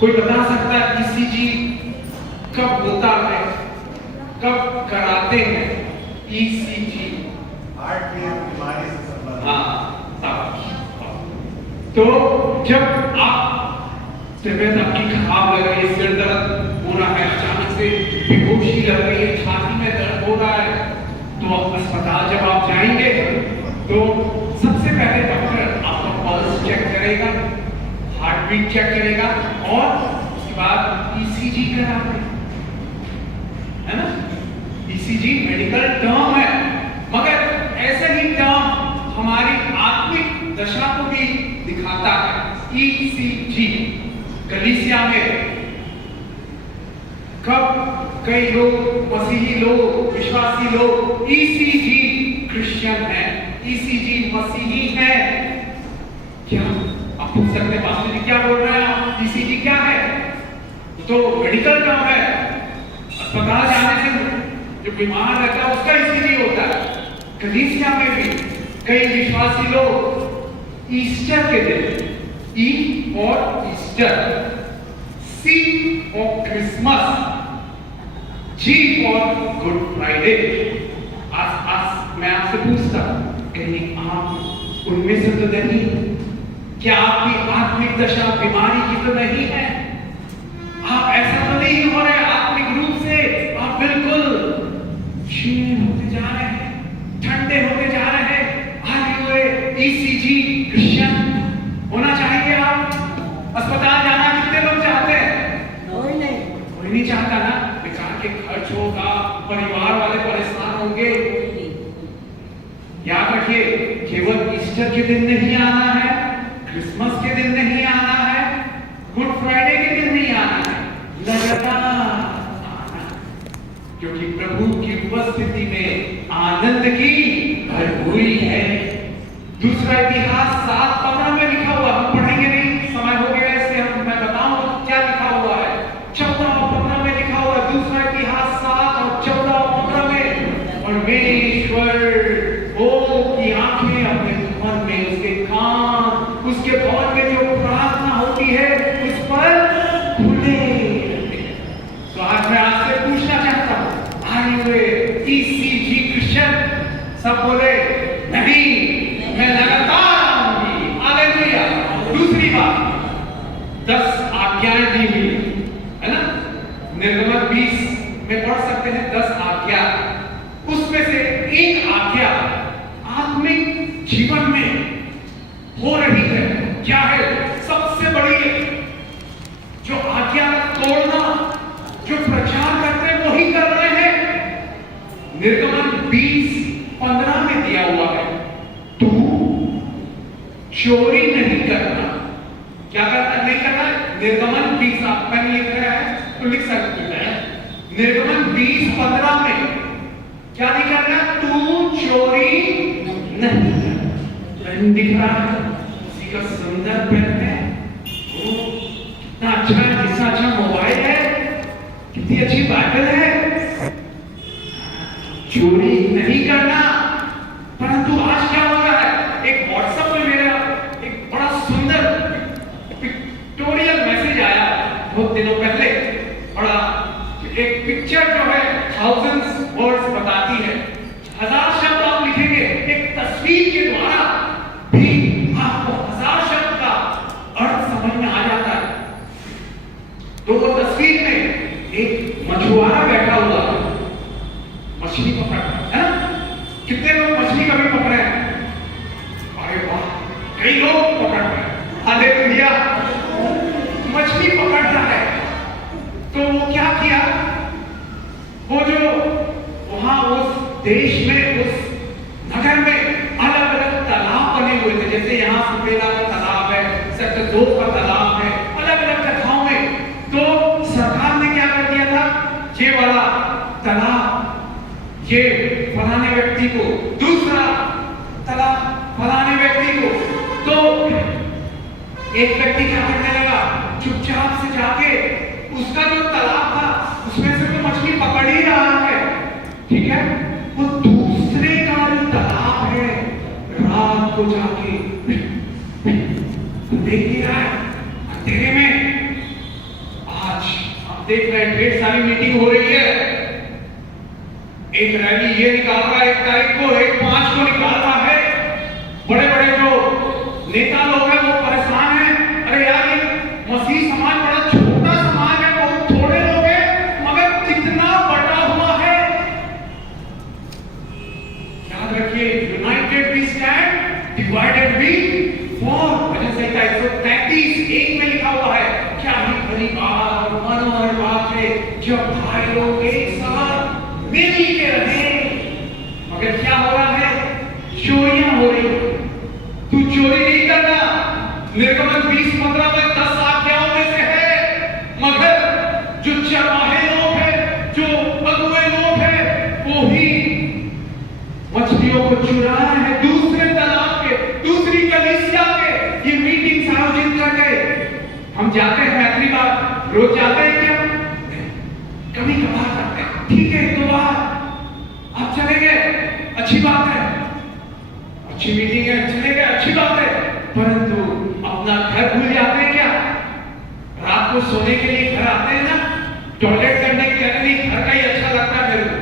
कोई बता सकता है ईसीजी कब होता है, कब कराते हैं ईसीजी? हार्ट की बीमारी से संबंधित। तो जब आप तबीयत आपकी खराब लग रही है, सिर दर्द हो रहा है, अचानक से बेहोशी लग रही है, छाती में दर्द हो रहा है, तो अस्पताल जब आप जाएंगे तो सबसे पहले डॉक्टर आपका पल्स चेक करेगा, हार्ट बीट चेक करेगा और उसके बाद ईसीजी कराते है ना। ईसीजी मेडिकल टर्म है, मगर ऐसे ही टर्म हमारी आत्मिक दशा को भी दिखाता है। ईसीजी कलीसिया में कब कई लोग, मसीही लोग, विश्वासी लोग ईसीजी क्रिश्चियन है, ईसीजी मसीही है। क्या आप पूछ सकते हैं पास्टर जी क्या बोल रहे हैं, ईसीजी क्या है? तो मेडिकल टर्म है, अस्पताल जाने से जो बीमार रहता है उसका ईसीजी होता है। कलीसिया में भी कई विश्वासी लोग ईस्टर के दिन, ई और ईस्टर, सी और क्रिसमस, जी और गुड फ्राइडे। आज मैं आपसे पूछता कहीं आप उनमें से तो नहीं? क्या आपकी आत्मिक दशा बीमारी की तो नहीं है? आप ऐसा तो नहीं हो रहे आत्मिक रूप से, आप बिल्कुल क्षीण होते जा रहे हैं, ठंडे होते जा रहे हैं? ईसीजी क्रिश्चियन होना चाहिए। आप अस्पताल जाना कितने लोग चाहते हैं? कोई नहीं चाहता ना। बेकार के खर्च होगा, परिवार वाले परेशान होंगे। याद रखिए, केवल ईस्टर के दिन नहीं आना है, क्रिसमस के दिन नहीं आना है, गुड फ्राइडे के दिन नहीं आना है, लगातार आना, क्योंकि प्रभु की उपस्थिति में आनंद की भरपूरी है। दूसरा इतिहास 7:15 में लिखा हुआ, हम पढ़ेंगे नहीं, समय हो गया इसलिए मैं बताऊं क्या लिखा हुआ है। 14 और 15 में लिखा हुआ है, दूसरा इतिहास 7 और 14 और 15 में, परमेश्वर की आंखें अपने भवन में, उसके कान, उसके भवन में जो प्रार्थना होती है उस पर खुले। तो आज मैं आपसे पूछना चाहता हूं, आए हुए ईसीजी क्रिश्चियन सब बोले नहीं, मैं लगातार आऊंगी। हालेलुया। दूसरी बात, 10 आज्ञाएं दी हुई है ना, निर्गमन 20 में पढ़ सकते हैं 10 आज्ञा। उसमें से एक आज्ञा आत्मिक जीवन में हो रही है। क्या है? सबसे बड़ी जो आज्ञा तोड़ना जो प्रचार करते हैं वही कर रहे हैं। निर्गमन 20:15 में दिया हुआ है, तू चोरी नहीं करना। क्या करना नहीं करना? निर्गमन 20 मैंने लिख रहा है तो लिख सकते हैं। निर्गमन 20:15 में क्या नहीं करना? तू चोरी नहीं करना। पेन दिख रहा है, उसी का सुंदर पेन है, वो कितना अच्छा है, कितना अच्छा मोबाइल है, कितनी अच्छी बाइबल है। चोरी नहीं करना। परंतु आज क्या हो रहा है? एक व्हाट्सएप में मेरा एक बड़ा सुंदर पिक्टोरियल मैसेज आया बहुत दिनों पहले। बड़ा एक पिक्चर जो है थाउजेंड्स वर्ड्स बताती है, 1000 शब्द आप लिखेंगे, एक तस्वीर के द्वारा भी आपको 1000 शब्द का अर्थ समझ में आ जाता है। तो वो तस्वीर में एक मछुआरा बैठा हुआ है, मछली पकड़ रहा है ना। कितने लोग मछली कभी पकड़े हैं? अरे वाह, कई लोग पकड़ रहे हैं। हालेलुया। मछली पकड़ता है तो वो क्या किया, वो जो वहां उस देश में, उस नगर में अलग अलग तालाब बने हुए थे। जैसे यहाँ सुपेला का तालाब है, सेक्टर 2 का तालाब है, अलग अलग जगहों में। तो सरकार ने क्या कर दिया था, ये वाला तालाब ये फलाने व्यक्ति को, दूसरा तालाब फलाने व्यक्ति को। तो एक व्यक्ति क्या करने लगा, चुपचाप से जाके उसका जो तालाब था उसमें से तो मछली पकड़ ही रहा है, ठीक है, वो दूसरे का जो तालाब है रात को जाके देख लिया है अंधेरे में, देख रहे हैं ढेर सारी मीटिंग हो रही है। एक रैली ये निकाल रहा है 1 तारीख को, एक 5 को निकाल रहा है। बड़े बड़े जो नेता लोग हैं वो परेशान हैं। अरे यार ये मसीह समाज बड़ा छोटा समाज है, बहुत थोड़े लोग हैं, मगर कितना बड़ा हुआ है। याद रखिए, united we stand, divided we fall. भजन संहिता 133 1 में लिखा हुआ है, क्या ही बड़ी बात और मनोहर बात है जब भाई लोग एक साथ मिल के रहे। मगर क्या हो रहा है? चोरियां हो रही। तू चोरी नहीं करना, निर्गमन 20:15 में 10 आज्ञाओं में से है। मगर जो चरवाहे लोग हैं, जो अगुए लोग हैं, वो ही मछलियों को चुरा रहे हैं दूसरे तालाब के, दूसरी कलीसिया के। ये मीटिंग आयोजित करके हम जाते हैं मैत्री बार, रोज जाते हैं क्या? कभी कभार जाते हैं, ठीक है, 1-2 बार आप चले गए, अच्छी बात है, अच्छी मीटिंग है, चले गए, अच्छी बात है। परंतु अपना घर भूल जाते हैं क्या? रात को सोने के लिए घर आते हैं ना, टॉयलेट करने के लिए नहीं, घर का ही अच्छा लगता है मेरे को,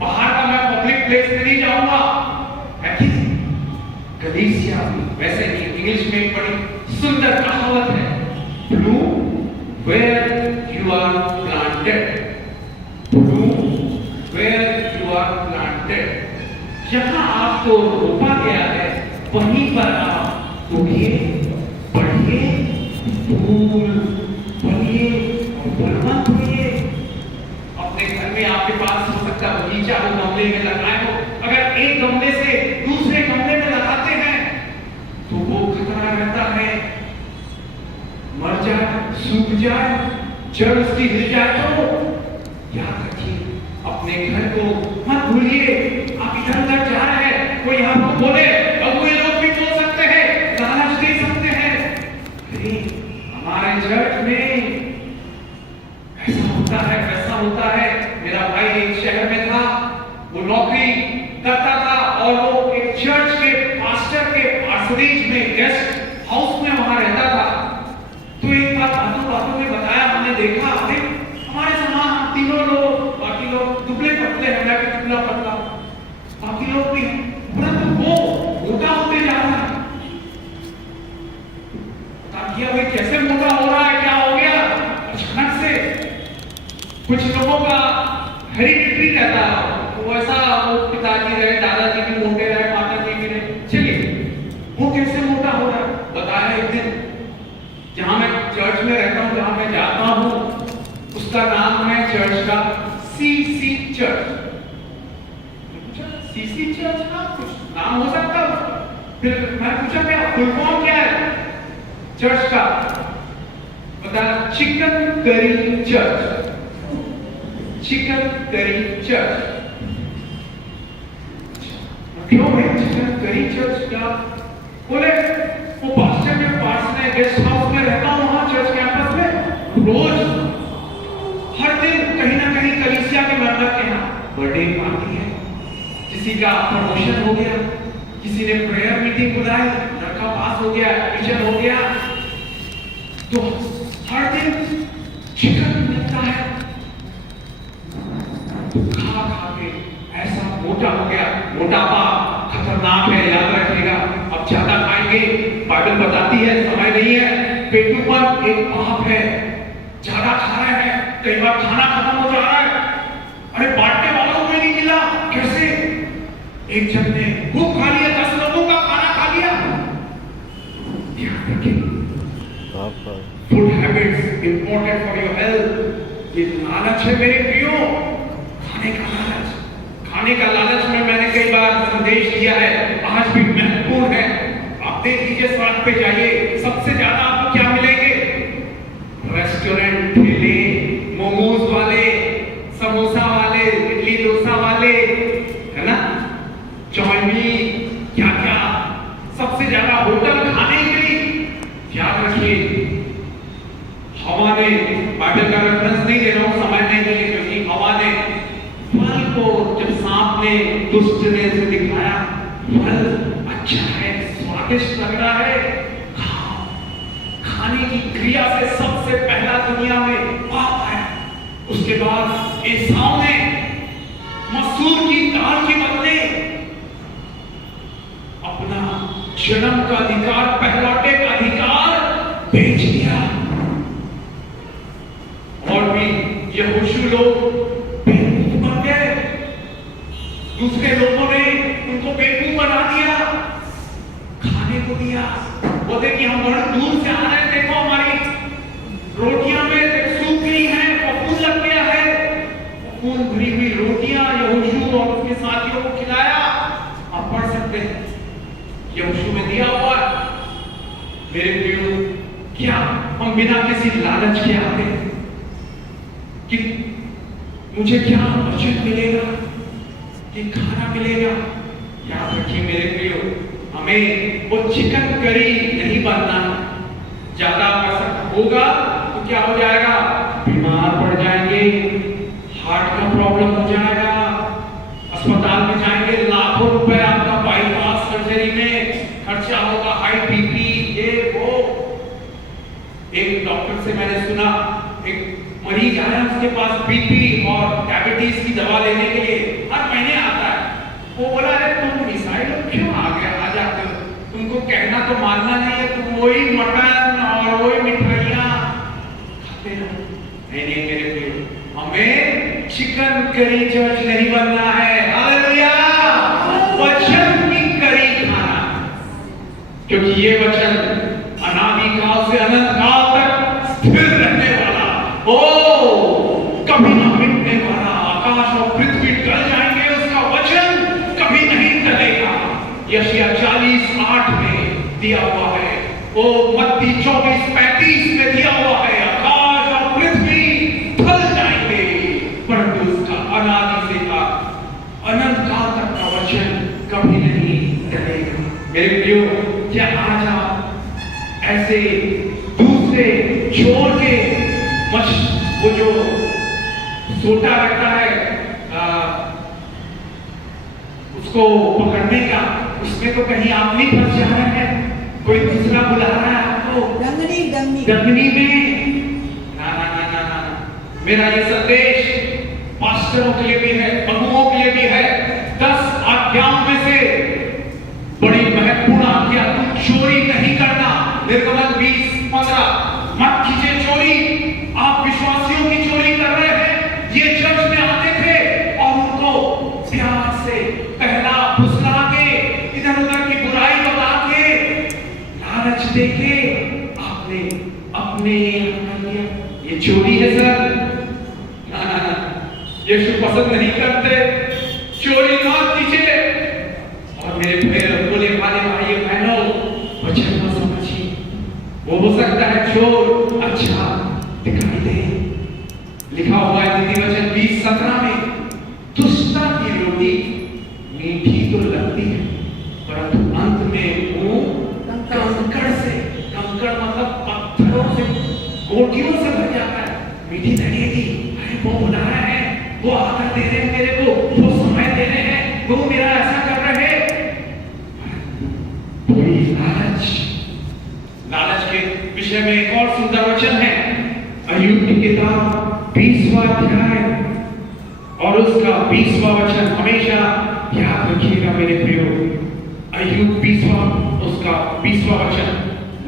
बाहर का मैं पब्लिक प्लेस में नहीं जाऊंगा, है कि कलीसिया वैसे ही। इंग्लिश में एक बड़ी सुंदर कहावत है, bloom where you are planted, bloom where you are planted। जहां आपको रोपा गया है वहीं पर आप उगिए, बढ़िए, फूल बनिए और बलवंत होइए। अपने घर में आपके पास हो सकता है बगीचा हो, गमले में लगाए हो। अगर एक गमले से दूसरे गमले में लगाते हैं तो वो खतरा रहता है मर जाए, सूख जाए, जड़ उसकी हिल जाए। तो याद रखिए, अपने घर को मत भूलिए। आप इधर उधर जा रहे हैं, कोई यहाँ को बोले, अगुए लोग भी बोल सकते हैं, लालच दे सकते हैं। अरे हमारे चर्च में ऐसा होता है, वैसा होता है। मेरा भाई एक शहर में था, वो नौकरी करता था और वो एक चर्च के पास्टर के पार्सनेज में गेस्ट हाउस में वहां रहता था। तो एक बार बातों बातों में बताया, हमने देखा, अरे हमारे समान हम तीनों लोग, बाकी लोग दुबले पतले हैं, मैं भी दुबला पतला, बाकी लोग भी, परंतु वो मोटा होते जा रहा है। ताकि भाई कैसे मोटा हो रहा है, क्या हो गया? अचानक से कुछ लोगों का हेरिडिटरी रहता है, वो ऐसा, वो पिताजी रहे, दादाजी भी मोटे रहे, माताजी भी रहे, चलिए वो कैसे मोटा हो रहा है? बताया एक दिन, जहां मैं चर्च में रहता हूं, जहां मैं जाता हूं, उसका नाम है चर्च का सीसी चर्च। सीसी चर्च का कुछ नाम हो सकता है उसका। फिर मैं पूछा क्या फुल फॉर्म क्या है चर्च का? बता, chicken curry church, chicken curry church. क्यों है चिकन करी चर्च? क्या बोले? वो पास्टर के पास में गेस्ट हाउस में रहता हूं, वहां चर्च कैंपस में रोज हर दिन कहीं ना कहीं कलीसिया के मेंबर के यहाँ बर्थडे पार्टी है, किसी का प्रमोशन हो गया, किसी ने प्रेयर मीटिंग बुलाई, लड़का पास हो गया, एडमिशन हो गया, तो हर दिन चिकन मिलता है। तो खा खा के ऐसा मोटा हो गया। मोटापा खतरनाक है, याद रखिएगा। अब ज्यादा खाएंगे, बाइबल बताती है, समय नहीं है, पेटू पर एक पाप है। ज्यादा खा रहे हैं, कई बार खाना खत्म हो जा रहा है, अरे बांटने वालों को नहीं मिला, कैसे? एक जन ने खूब खा लिया, 10 लोगों का खाना खा लिया। ध्यान रखिए, food habits important for your health. ये लालच है मेरे प्रियो, खाने का लालच। खाने का लालच में मैंने कई बार संदेश दिया है, आज भी महत्वपूर्ण है। आप देख लीजिए, सड़क पे जाइए, सबसे ज्यादा आपको क्या मिलेंगे? रेस्टोरेंट, ठेले, मोमोज वाले, समोसा वाले, इडली डोसा वाले, है ना, चाउमीन, क्या क्या, सबसे ज्यादा होटल खाने के लिए। याद रखिए, हवा ने, बाइबल का रेफरेंस नहीं दे रहा हूं, समय नहीं मिले, क्योंकि हवा ने फल को, जब सांप ने दुष्ट ने से दिखाया फल अच्छा है, स्वादिष्ट लग रहा है, खाओ। खाने की क्रिया से सबसे पहला दुनिया में पाप आया। एसाव ने मसूर की दाल के बदले अपना जन्म का अधिकार, पहलौठे का अधिकार बेच दिया। और भी यहोशू लोग बेवकूफ बन गए, दूसरे लोगों ने उनको बेवकूफ बना दिया, खाने को दिया। बोले कि हम बड़े दूर से आ रहे हैं, देखो हमारी रोटियां में सूख गई हैं, फफूंद लग गया है। फफूंद भरी हुई रोटियां यहोशू और उसके साथियों को खिलाया। आप पढ़ सकते हैं, यहोशू में दिया हुआ। मेरे प्रियो, क्या हम बिना किसी लालच के आते हैं कि मुझे क्या वचन मिलेगा, कि खाना मिलेगा? याद रखिए मेरे प्रियो, हमें वो चिकन करी नहीं बनना। ज्यादा पैसा होगा तो क्या हो जाएगा? बीमार पड़ जाएंगे, हार्ट का प्रॉब्लम हो जाएगा, अस्पताल में जाएंगे, लाखों रुपए आपका बाईपास सर्जरी में खर्चा होगा, हाई बीपी, ये वो। एक डॉक्टर से मैंने सुना, एक मरीज आया, उसके पास बीपी और डायबिटीज की दवा लेने के लिए हर महीने आता है। वो बोला, अरे तुम मिसाइल क्यों आ जाते हो? तुमको कहना तो मानना नहीं है, तुम वही मटन और वही मिठाइयां खाते रहो। नहीं मेरे प्रियो, हमें चिकन करी चर्च नहीं बनना है। हालेलुया! वचन की करी खाना, क्योंकि ये वचन अनादि काल से अनंत काल तक स्थिर रहने वाला, कभी ना मिटने वाला। आकाश और पृथ्वी टल जाएंगे, उसका वचन कभी नहीं टलेगा। यशायाह 40:8 में दिया हुआ है, वो मत्ती 24:35 में दिया हुआ है, आकाश और पृथ्वी टल जाएंगे परंतु उसका अनादि से का अनंत काल तक का वचन कभी नहीं टलेगा। मेरे प्रियो, क्या आज आप ऐसे दूसरे छोड़ के वो जो सोटा रहता है उसको पकड़ने का, उसमें तो कहीं आप नहीं फंस जा रहे हैं, कोई दूसरा बुला रहा है आपको डंगनी में। ना ना ना ना ना, मेरा ये संदेश पास्टरों के लिए भी है, प्रभुओं के लिए भी है। 10 आज्ञाओं में से बड़ी महत्वपूर्ण आज्ञा, तुम चोरी नहीं करना। निर्गमन 20:15, मत कीजिए चोरी। आप विश्वासियों की चोरी कर रहे हैं। ये चर्च में आते थे और उनको प्यार से पहला फुसला के, इधर उधर की बुराई बता के, लालच दे के आपने अपने ये चोरी है सर। ना ना ना, यीशु पसंद नहीं करते, चोरी मत कीजिए। और मेरे बोले वाले भाई बहनों, वचन को समझिए। वो हो सकता है चोर अच्छा दिखाई दे, लिखा हुआ है नीति वचन 20:17 में, दुष्टता की रोटी मीठी तो लगती है परंतु अंत में मुंह कंकड़ से, कंकड़ मतलब पत्थरों से, गोटियों से भर जाता है। मीठी लगेगी, अरे वो बुला रहे हैं, वो आदर दे रहे हैं मेरे को, वो समय दे रहे हैं, वो मेरा ऐसा कर रहे हैं। थोड़ी लालच के विषय में एक और सुंदर वचन है, अय्यूब की किताब 20वां अध्याय और उसका 20वां वचन। हमेशा याद रखिएगा मेरे प्रियो, अय्यूब 20वां उसका 20वां वचन।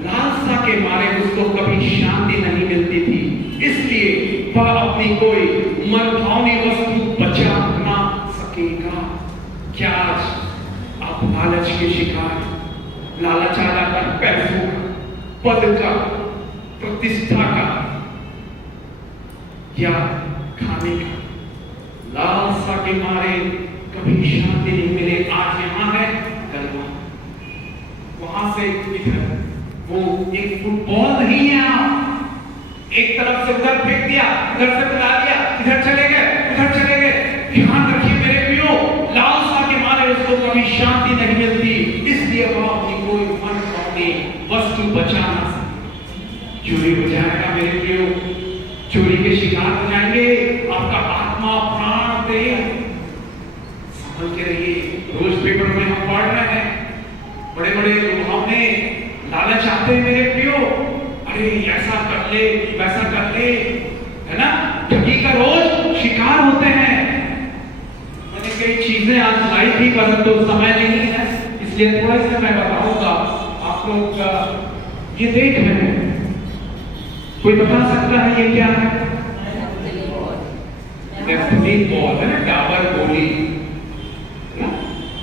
लालसा के मारे उसको कभी शांति नहीं मिलती थी, इसलिए वह अपनी कोई मनभावनी वस्तु बचा ना सकेगा। क्या आज आप लालच के शिकार? लालच आ जाता है पैसों का, पद का, प्रतिष्ठा का या खाने का। लालसा के मारे कभी शांति नहीं मिले। आज यहां है, कल वहां से इधर। वो एक फुटबॉल नहीं है, आप एक तरफ से उधर फेंक दिया, इधर से बुला दिया, इधर चले गए, उधर चले गए। ध्यान रखिए मेरे प्रियो, लालसा के मारे उसको कभी शांति नहीं मिलती, इसलिए वह अपनी कोई मनभावनी वस्तु बचा ना सके। चोरी हो जाएगा मेरे प्रियो, चोरी के शिकार हो जाएंगे, आपका आत्मा प्राण देह। संभल के रहिए। रोज पेपर में हम पढ़ रहे हैं, बड़े बड़े लुभावने लालच आते हैं मेरे प्रियो, अरे ऐसा कर ले, वैसा कर ले, है ना? ठगी का रोज शिकार होते नहीं, परंतु समय नहीं है, इसलिए थोड़ा सा मैं बताऊंगा। आप लोग ये देख रहे हैं, कोई बता सकता है ये क्या है? नेफ्थलीन बॉल है ना, डाबर गोली।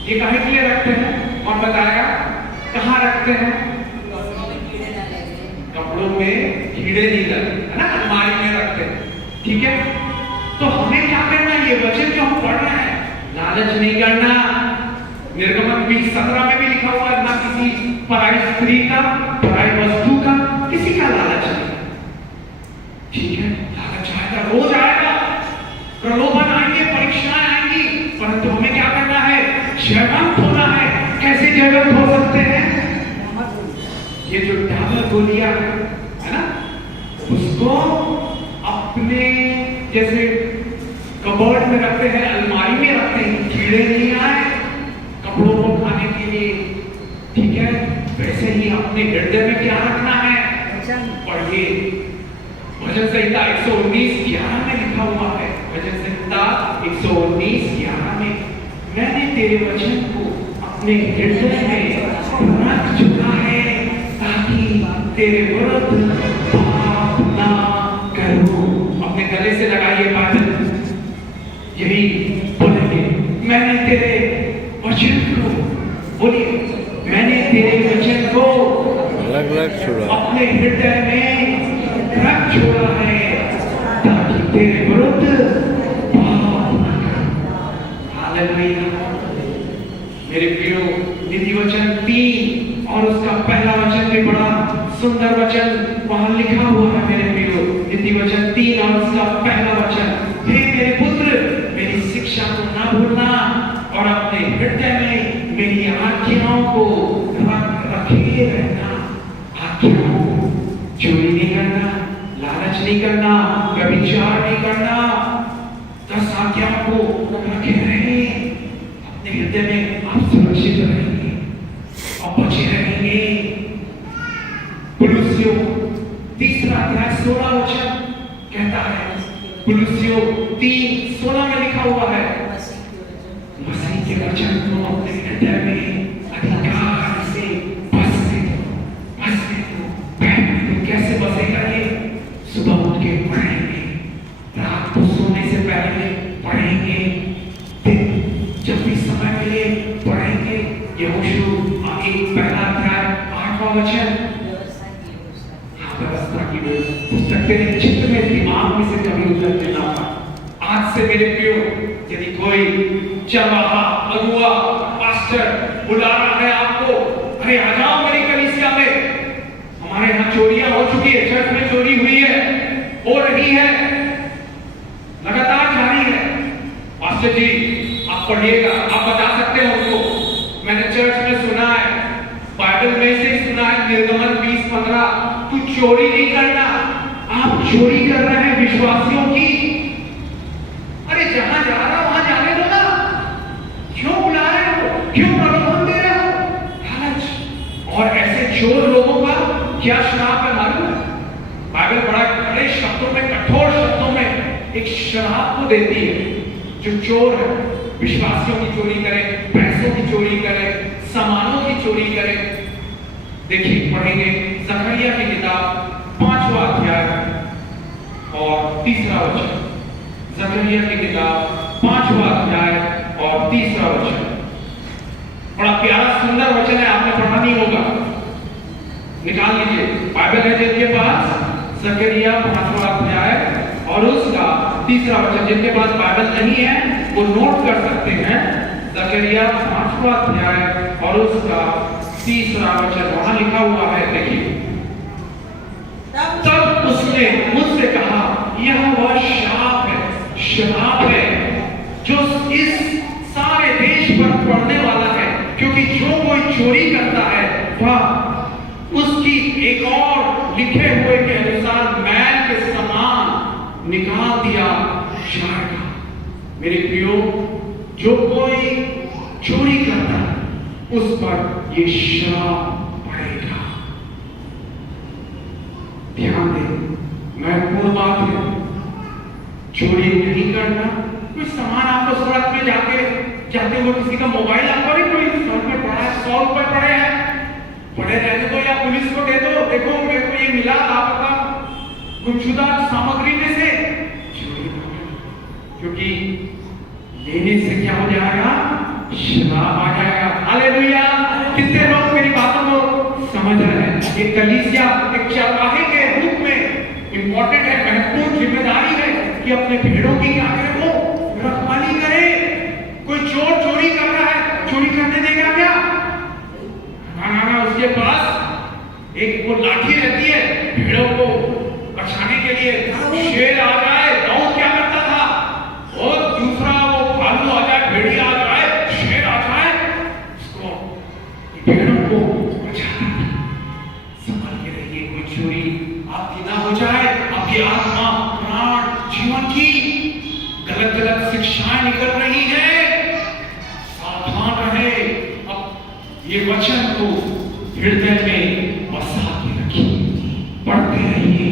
ये काहे के लिए रखते हैं? कौन बताएगा? कहाँ रखते हैं? कपड़ों में कीड़े नहीं लगते, है ना, अलमारी में रखते हैं। ठीक है, तो हमें क्या करना है? ये वचन जो हम पढ़ रहे हैं, लालच नहीं करना। निर्गमन 20:17 में भी लिखा हुआ है, ना किसी पराई स्त्री का, पराई वस्तु का, किसी का लालच नहीं। ठीक है, लालच आएगा, रोज आएगा, प्रलोभन आएंगे, परीक्षाएं आएंगी, परंतु हमें क्या करना है? जयवंत होना है। कैसे जयवंत हो सकते हैं? ये जो डाबर गोलियां है ना, उसको अपने जैसे कबर्ड में रखते हैं, अलमारी में रखते हैं, कीड़े नहीं आए कपड़ों को खाने के लिए। ठीक है, वैसे ही अपने हृदय में क्या रखना है? पढ़िए, भजन संहिता 119:11 में लिखा हुआ है। भजन संहिता 119:11 में, मैंने तेरे वचन को अपने हृदय में रख चुका है, ताकि तेरे विरुद्ध पाप ना करूं। अपने गले से लगाइए बाइबल, यही बोलेंगे, मैंने तेरे वचन को, बोलिए, मैंने तेरे वचन को अलग छोड़ा, अपने हृदय में रख छोड़ा है, ताकि तेरे विरुद्ध पाप ना करूं। हालेलुया। मेरे प्रियो, नीति वचन 3 और उसका पहला वचन भी बड़ा सुंदर वचन वहां लिखा हुआ है। मेरे प्रियो, नीति वचन 3 और उसका पहला वचन, हे मेरे पुत्र, मेरी शिक्षा को ना भूलना और अपने हृदय में मेरी आज्ञाओं को रखे रहना। आज्ञाओं को चोरी नहीं करना, लालच नहीं करना, व्यभिचार नहीं करना, 10 आज्ञाओं को रखे रहे। अपने हृदय में आप सुरक्षित रहेंगे और बचे रहेंगे। कुलुस्सियों 3:16 वचन कहता है, कुलुस्सियों 3:16 में लिखा हुआ है, मसीह के वचन को अपने हृदय में अधिकार से बसने दो। कैसे बसेगा ये? सुबह उठ के पढ़ेंगे, रात को सोने से पहले पढ़ेंगे, जब भी समय मिले पढ़ेंगे। यहोशू 1:1 8वां वचन, व्यवस्था की पुस्तक तेरे चित्त में, दिमाग में से कभी उतर देना पा। आज से मेरे प्रियो, यदि कोई चरवाहा, अगुआ, पास्टर बुला रहा है आपको, अरे आ जाओ मेरी कलीसिया में, हमारे यहाँ चोरियां हो चुकी है, चर्च में चोरी हुई है, हो रही है, लगातार जारी है, पास्टर जी आप पढ़िएगा, आप बता सकते हैं उनको, मैंने चर्च में सुना है, बाइबल में से सुना है, निर्गमन 20:15, तू चोरी नहीं करना। आप चोरी कर रहे हैं विश्वासियों की। अरे जहां जा रहा वहां जाने दो ना, क्यों बुला रहे हो, क्यों प्रलोभन दे रहे हो? लालच। और ऐसे चोर लोगों का क्या श्राप है मालूम है? बाइबल बड़ा कड़े शब्दों में, कठोर शब्दों में एक श्राप को देती है। जो चोर है, विश्वासियों की चोरी करे, पैसों की चोरी करे, सामानों की चोरी करे। देखिए, पढ़ेंगे जकरिया की किताब 5वां अध्याय और 3रा वचन। जकरिया की किताब 5वां अध्याय और 3रा वचन। बड़ा प्यारा सुंदर वचन है, आपने पढ़ा नहीं होगा, निकाल लीजिए, बाइबल है जिनके पास, जकरिया 5वां अध्याय और उसका 3रा वचन। जिनके पास बाइबल नहीं है वो नोट कर सकते हैं, जकरिया 5वां अध्याय और उसका 3रा वचन वहां लिखा हुआ है। देखिए, तब उसने मुझसे कहा, यह वह श्राप है जो इस सारे देश पर पड़ने वाला है, क्योंकि जो कोई चोरी करता है वह उसकी एक और लिखे हुए के अनुसार मैल के समान निकाल दिया जाएगा। मेरे प्रियो, जो कोई चोरी करता है उस पर ये श्राप पड़ेगा। ध्यान दें, महत्वपूर्ण बात है, चोरी नहीं करना। कोई सामान आपको सड़क में जाके जाते हुए किसी का मोबाइल आपको नहीं कोई सर पे पड़ा है, 100 रुपए पड़े हैं, पड़े रहने दो या पुलिस को दे दो, देखो मेरे को ये मिला आपका गुमशुदा सामग्री में से, क्योंकि लेने से क्या हो जाएगा, शराब आ जाएगा। हालेलुया। कितने लोग मेरी बातों को समझ रहे हैं? एक कलीसिया एक चरवाहे के रूप में इंपॉर्टेंट है, महत्वपूर्ण जिम्मेदारी है कि अपने भेड़ों की क्या करे, वो रखवाली करे। कोई चोर चोरी कर रहा है, चोरी करने देगा क्या? ना, उसके पास एक वो लाठी रहती है भेड़ों को बचाने के लिए। शेर आ जाए दाऊद क्या करता था, और दूसरा वो भालू आ जाए, भेड़िया आ जाए, शेर आ जाए, उसको भेड़ों को बचाना। संभल के रहिए, कोई चोरी आपकी ना हो जाए, आपकी आत्मा प्राण जीवन की गलत गलत शिक्षाएं निकल रही है, सावधान रहे। अब ये वचन को हृदय में बसा के रखिए, पढ़ते रहिए,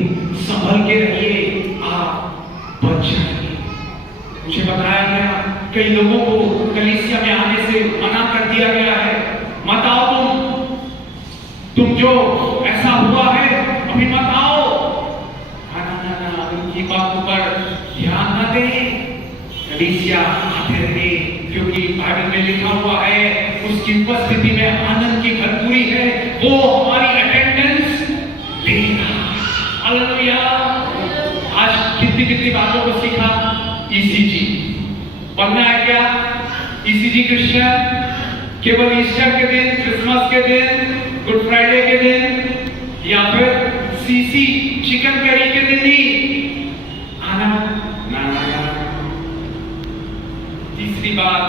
संभल के रहिए, आप बच जाएंगे। मुझे बताया गया कई लोगों को कलीसिया में आने से मना कर दिया गया है, मत आओ तुम जो ऐसा हुआ है अभी मत आओ। ना, उनकी बातों पर ध्यान न दें, कलीसिया आते रहे, क्योंकि बाइबल में लिखा हुआ है उसकी उपस्थिति में आनंद की भरपूरी है, वो हमारी अटेंडेंस लेगा। हालेलुया। आज कितनी बातों को सीखा। ईसीजी बनना है क्या? ईसीजी क्रिश्चियन केवल ईस्टर के दिन, क्रिसमस के दिन, गुड फ्राइडे के दिन, या फिर सीसी चिकन करी के दिन ही आना ना। तीसरी बात,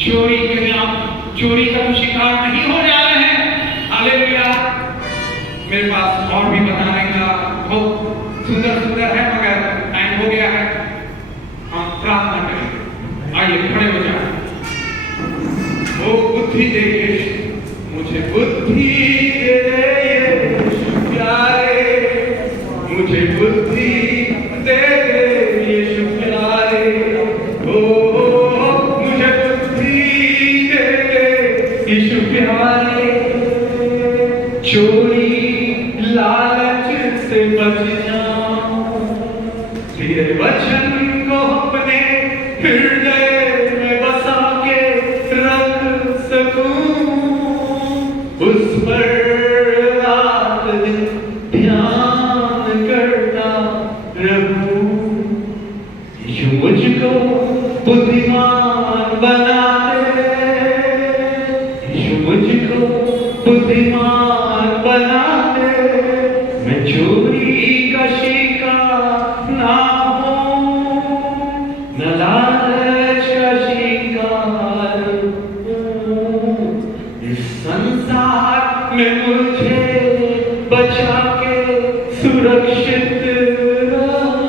चोरी, कहीं आप चोरी का तो शिकार नहीं हो जा रहे हैं। हालेलुया। मेरे पास और भी बताने का बहुत सुंदर है, मगर टाइम हो गया है। हम प्रार्थना करें, आइए खड़े हो जाए। वो बुद्धि दे मुझे, बुद्धि दे यीशु प्यारे, मुझे बुद्धि दे यीशु प्यारे, मुझे बुद्धि दे यीशु प्यारे। चोरी लालच से बच जाऊं, तेरे वचन को अपने हृदय में बसा के रख सकूं, उस पर रात दिन ध्यान करता रहूं। यीशु मुझको बुद्धिमान बना दे, यीशु मुझको बुद्धिमान बना दे, मैं चोरी का शिकार ना हूं, न लालच का शिकार हूं। इस संसार में मुझे बचा के सुरक्षित रख,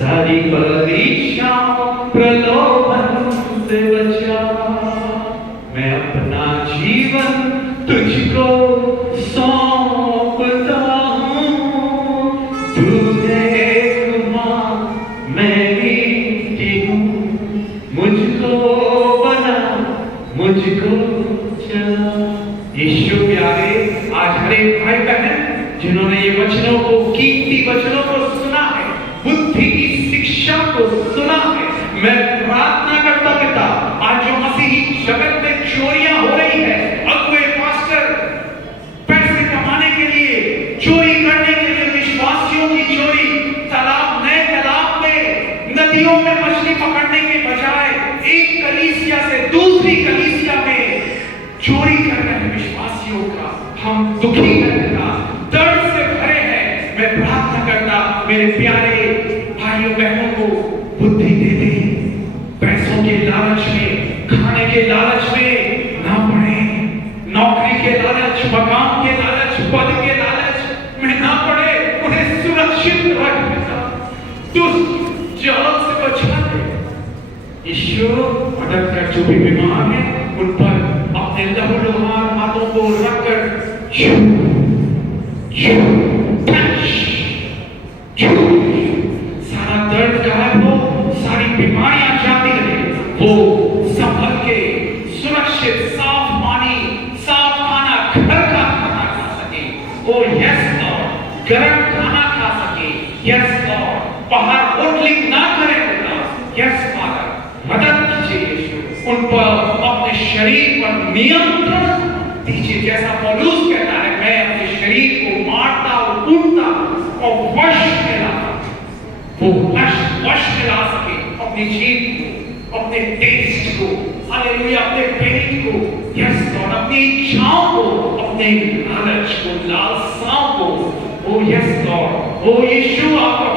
सारी परीक्षाओं प्रलोभन से बचा। मैं अपना जीवन तुझको सौंपता हूँ, तूने घुमा मैं भी हूँ, मुझको बना मुझको चला। यीशु प्यारे, आज हर एक भाई बहन जिन्होंने ये वचनों को, कीमती वचनों को सुना है, बुद्धि की शिक्षा को सुना है, मैं प्रार्थना करता पिता, आज जो मसीही जगत में चोरियां हो रही है, अगुए पास्टर पैसे कमाने के लिए, चोरी करने के लिए, विश्वासियों की चोरी, तालाब, नए तालाब में, नदियों में मछली पकड़ने के बजाय एक कलीसिया से दूसरी कलीसिया में चोरी कर रहे हैं विश्वासियों का। हम दुखी करना, दर्द से भरे हैं। मैं प्रार्थना करता मेरे प्यारे भाइयों बहनों को बुद्धि दे दे, पैसों के लालच में, खाने के लालच में ना पड़े, नौकरी के लालच, मकान के लालच, पद के लालच में ना पड़े, उन्हें सुरक्षित रख, दुष्ट जाल से बचा दे। ईश्वर मदद कर, जो भी बीमार है उन पर अपने लहूलुहान हाथों को रखकर सारा दर्द गायब हो, सारी बीमारियां जाती रहे, वो संभल के सुरक्षित साफ पानी, साफ खाना, घर का खाना खा सके। ओ यस लॉर्ड, गर्म खाना खा सके। यस लॉर्ड, बाहर होटलिंग ना करे खुदा। यस फादर, मदद कीजिए यीशु, उन पर अपने शरीर पर नियंत्रण दीजिए। जैसा पौलुस कहता है, मैं अपने शरीर को मारता और कूटता और वश में लाता, वो वश में ला सके अपनी जीभ को, अपने टेस्ट को, हालेलुया, अपने पेट को, यस लॉर्ड, अपनी इच्छाओं को, अपने लालच को, लालसाओं को। ओ यस लॉर्ड, ओ यीशु, आपका